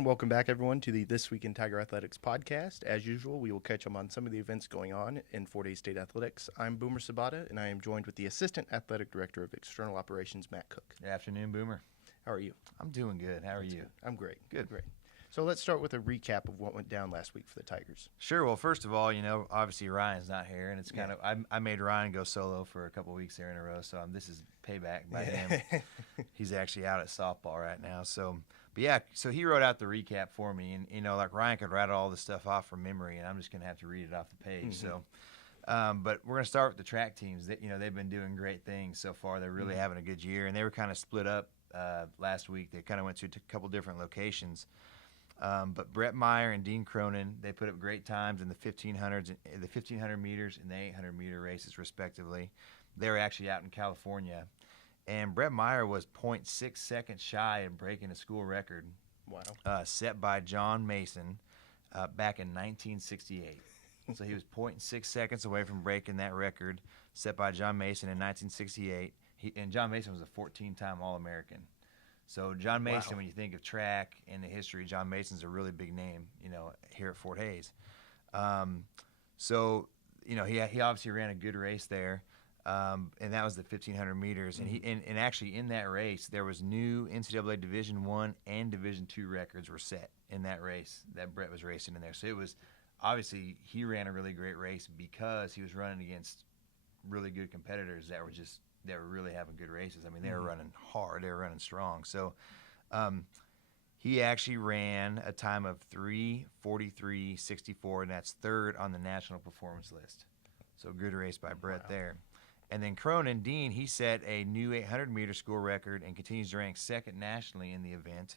And welcome back, everyone, to the This Week in Tiger Athletics podcast. As usual, we will catch up on some of the events going on in Fort Hays State Athletics. I'm Boomer Sabata, and I am joined with the Assistant Athletic Director of External Operations, Matt Cook. Good afternoon, Boomer. How are you? I'm doing good. How are you? Good. I'm great. Good. Great. So let's start with a recap of what went down last week for the Tigers. Sure. Well, first of all, obviously Ryan's not here, and it's kind of I made Ryan go solo for a couple weeks there in a row, so this is payback by him. He's actually out at softball right now, so. But yeah, so he wrote out the recap for me, and like Ryan could rattle all this stuff off from memory, and I'm just gonna have to read it off the page. Mm-hmm. So, but we're gonna start with the track teams. That they've been doing great things so far. They're really having a good year, and they were kind of split up last week. They kind of went to a couple different locations. But Brett Meyer and Dean Cronin, they put up great times in the 1500s, the 1500 meters and the 800 meter races, respectively. They were actually out in California. And Brett Meyer was 0.6 seconds shy of breaking a school record. Wow. Set by John Mason back in 1968. So he was 0.6 seconds away from breaking that record set by John Mason in 1968. And John Mason was a 14-time All-American. So John Mason, when you think of track in the history, John Mason's a really big name, here at Fort Hays. So he obviously ran a good race there. And that was the 1500 meters, and actually in that race there was new NCAA Division I and Division II records were set in that race that Brett was racing in there. So it was obviously he ran a really great race because he was running against really good competitors that were really having good races. I mean, they were running hard, they were running strong. So he actually ran a time of 3:43.64, and that's third on the national performance list. So good race by Brett there. And then Cronin, Dean, he set a new 800-meter school record and continues to rank second nationally in the event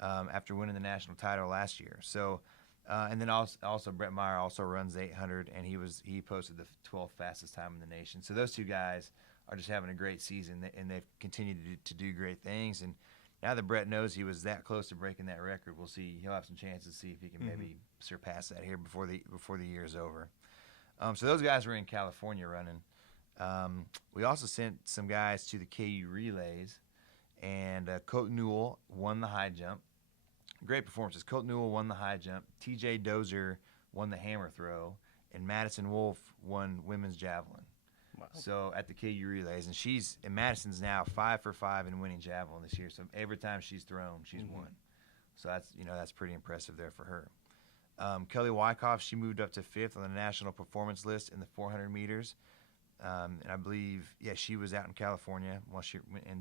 after winning the national title last year. So, and then also Brett Meyer also runs the 800, and he posted the 12th fastest time in the nation. So those two guys are just having a great season, and they've continued to do great things. And now that Brett knows he was that close to breaking that record, we'll see. He'll have some chances to see if he can maybe surpass that here before the year is over. So those guys were in California running. We also sent some guys to the KU relays, and Colt Newell won the high jump. Great performances. Colt Newell won the high jump. TJ Dozier won the hammer throw, and Madison Wolf won women's javelin. Wow. So at the KU relays, and Madison's now 5 for 5 in winning javelin this year. So every time she's thrown, she's won. So that's pretty impressive there for her. Kelly Wyckoff, she moved up to 5th on the national performance list in the 400 meters. And I believe, she was out in California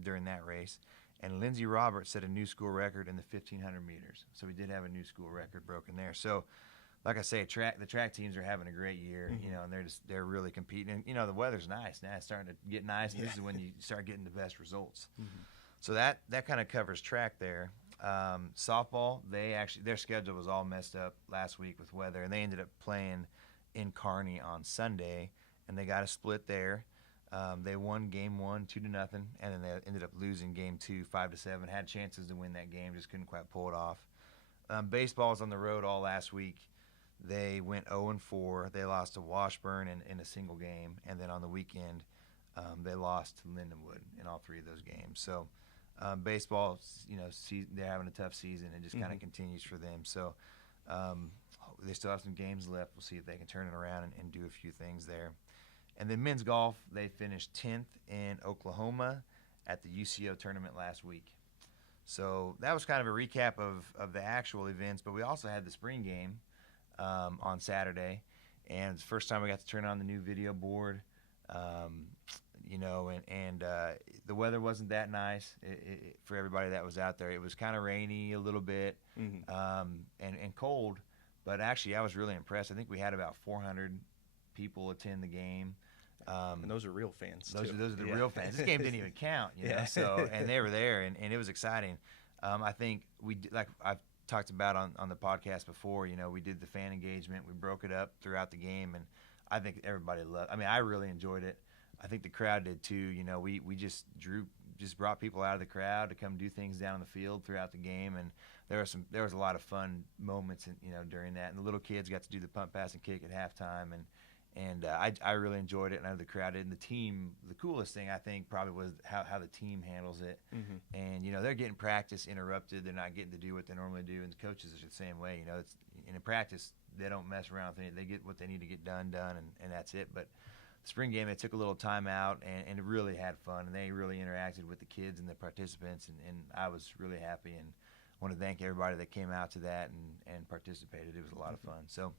during that race. And Lindsey Roberts set a new school record in the 1,500 meters. So we did have a new school record broken there. So, like I say, the track teams are having a great year, and they're really competing. And, the weather's nice now. It's starting to get nice, and this is when you start getting the best results. So that kind of covers track there. Softball, their schedule was all messed up last week with weather, and they ended up playing in Kearney on Sunday. And they got a split there. They won game 1 2-0, and then they ended up losing game 2 5-7. Had chances to win that game, just couldn't quite pull it off. Baseball's on the road all last week. They went 0-4. They lost to Washburn in a single game, and then on the weekend, they lost to Lindenwood in all 3 of those games. So baseball, they're having a tough season. It just kind of continues for them. So they still have some games left. We'll see if they can turn it around and do a few things there. And then men's golf, they finished 10th in Oklahoma at the UCO tournament last week. So that was kind of a recap of the actual events, but we also had the spring game on Saturday, and it's the first time we got to turn on the new video board, and the weather wasn't that nice for everybody that was out there. It was kind of rainy a little bit and cold, but actually I was really impressed. I think we had about 400 people attend the game. And those are real fans. Those are the real fans. This game didn't even count, So and they were there, and it was exciting. I think like I've talked about on the podcast before. We did the fan engagement. We broke it up throughout the game, and I think everybody loved. I mean, I really enjoyed it. I think the crowd did too. We just brought people out of the crowd to come do things down on the field throughout the game, and there was a lot of fun moments, during that. And the little kids got to do the pump, pass, and kick at halftime, And I really enjoyed it, and I know the crowd did. And the team, the coolest thing I think probably was how the team handles it. Mm-hmm. And they're getting practice interrupted. They're not getting to do what they normally do, and the coaches are the same way. It's in practice they don't mess around with anything. They get what they need to get done, and that's it. But the spring game, they took a little time out and really had fun, and they really interacted with the kids and the participants, and I was really happy and want to thank everybody that came out to that and participated. It was a lot of fun. So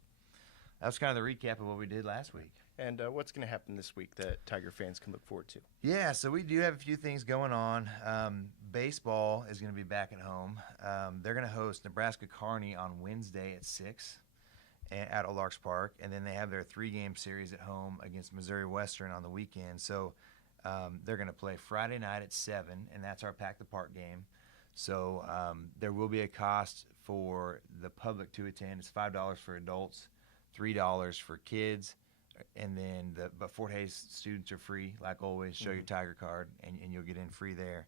that was kind of the recap of what we did last week. And what's going to happen this week that Tiger fans can look forward to? Yeah, so we do have a few things going on. Baseball is going to be back at home. They're going to host Nebraska Kearney on Wednesday at 6 at O'Larks Park, and then they have their 3-game series at home against Missouri Western on the weekend. So they're going to play Friday night at 7, and that's our Pack the Park game. So there will be a cost for the public to attend. It's $5 for adults, $3 for kids, and then but Fort Hays students are free, like always. Show your Tiger card, and you'll get in free there.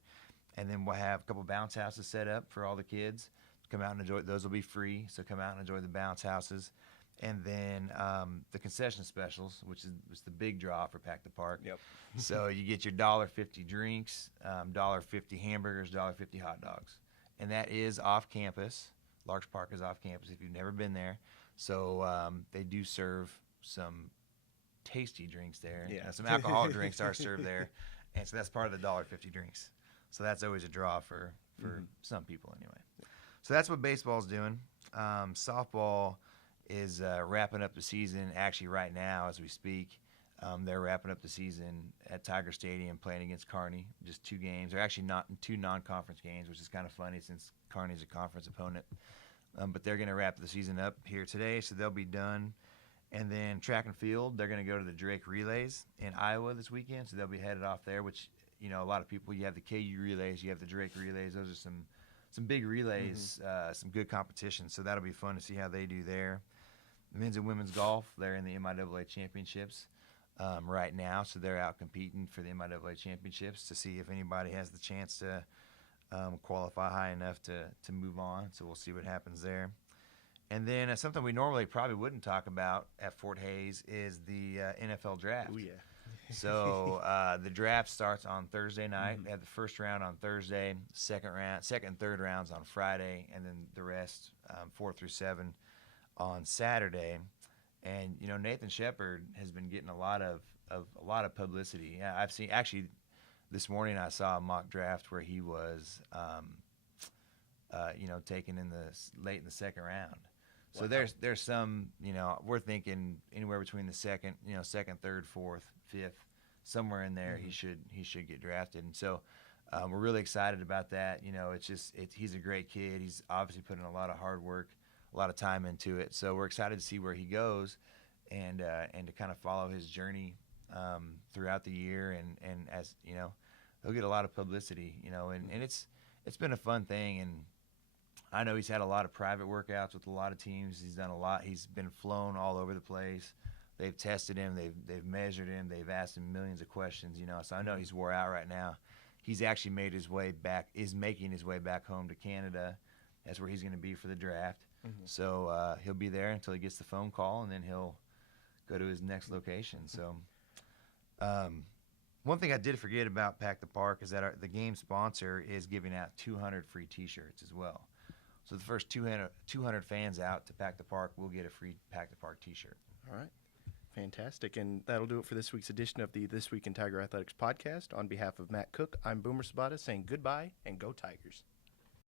And then we'll have a couple bounce houses set up for all the kids. Come out and enjoy. Those will be free, so come out and enjoy the bounce houses. And then the concession specials, which is the big draw for Pack the Park. Yep. So you get your $1.50 drinks, $1.50 hamburgers, $1.50 hot dogs, and that is off campus. Larks Park is off campus if you've never been there. So they do serve some tasty drinks there. Yeah. Some alcoholic drinks are served there, and so that's part of the $1.50 drinks. So that's always a draw for some people anyway. So that's what baseball's doing. Softball is wrapping up the season actually right now as we speak. They're wrapping up the season at Tiger Stadium playing against Kearney. Just 2 games. They're actually not 2 non-conference games, which is kind of funny since Kearney's a conference opponent. But they're going to wrap the season up here today, so they'll be done. And then track and field, they're going to go to the Drake Relays in Iowa this weekend, so they'll be headed off there, which, a lot of people, you have the KU Relays, you have the Drake Relays. Those are some big relays, some good competition, so that'll be fun to see how they do there. Men's and women's golf, they're in the MIAA championships right now, so they're out competing for the MIAA championships to see if anybody has the chance to qualify high enough to move on. So we'll see what happens there. And then something we normally probably wouldn't talk about at Fort Hays is the NFL draft. Oh, yeah. So the draft starts on Thursday night. They have the first round on Thursday, second and third rounds on Friday, and then the rest 4 through 7 on Saturday. And Nathan Shepard has been getting a lot of publicity. I've seen, actually this morning I saw a mock draft where he was taken in late in the second round. So Wow. there's some, we're thinking anywhere between the second, third, fourth, fifth, somewhere in there he should get drafted. And so we're really excited about that. He's a great kid. He's obviously put in a lot of hard work, a lot of time into it. So we're excited to see where he goes and to kind of follow his journey throughout the year. And as he'll get a lot of publicity, and it's been a fun thing. And I know he's had a lot of private workouts with a lot of teams. He's done a lot. He's been flown all over the place. They've tested him. They've measured him. They've asked him millions of questions. So I know he's wore out right now. He's actually making his way back home to Canada. That's where he's going to be for the draft. So he'll be there until he gets the phone call, and then he'll go to his next location. So one thing I did forget about Pack the Park is that the game sponsor is giving out 200 free T-shirts as well. So the first 200 fans out to Pack the Park will get a free Pack the Park T-shirt. All right. Fantastic. And that'll do it for this week's edition of the This Week in Tiger Athletics podcast. On behalf of Matt Cook, I'm Boomer Sabata saying goodbye and go Tigers.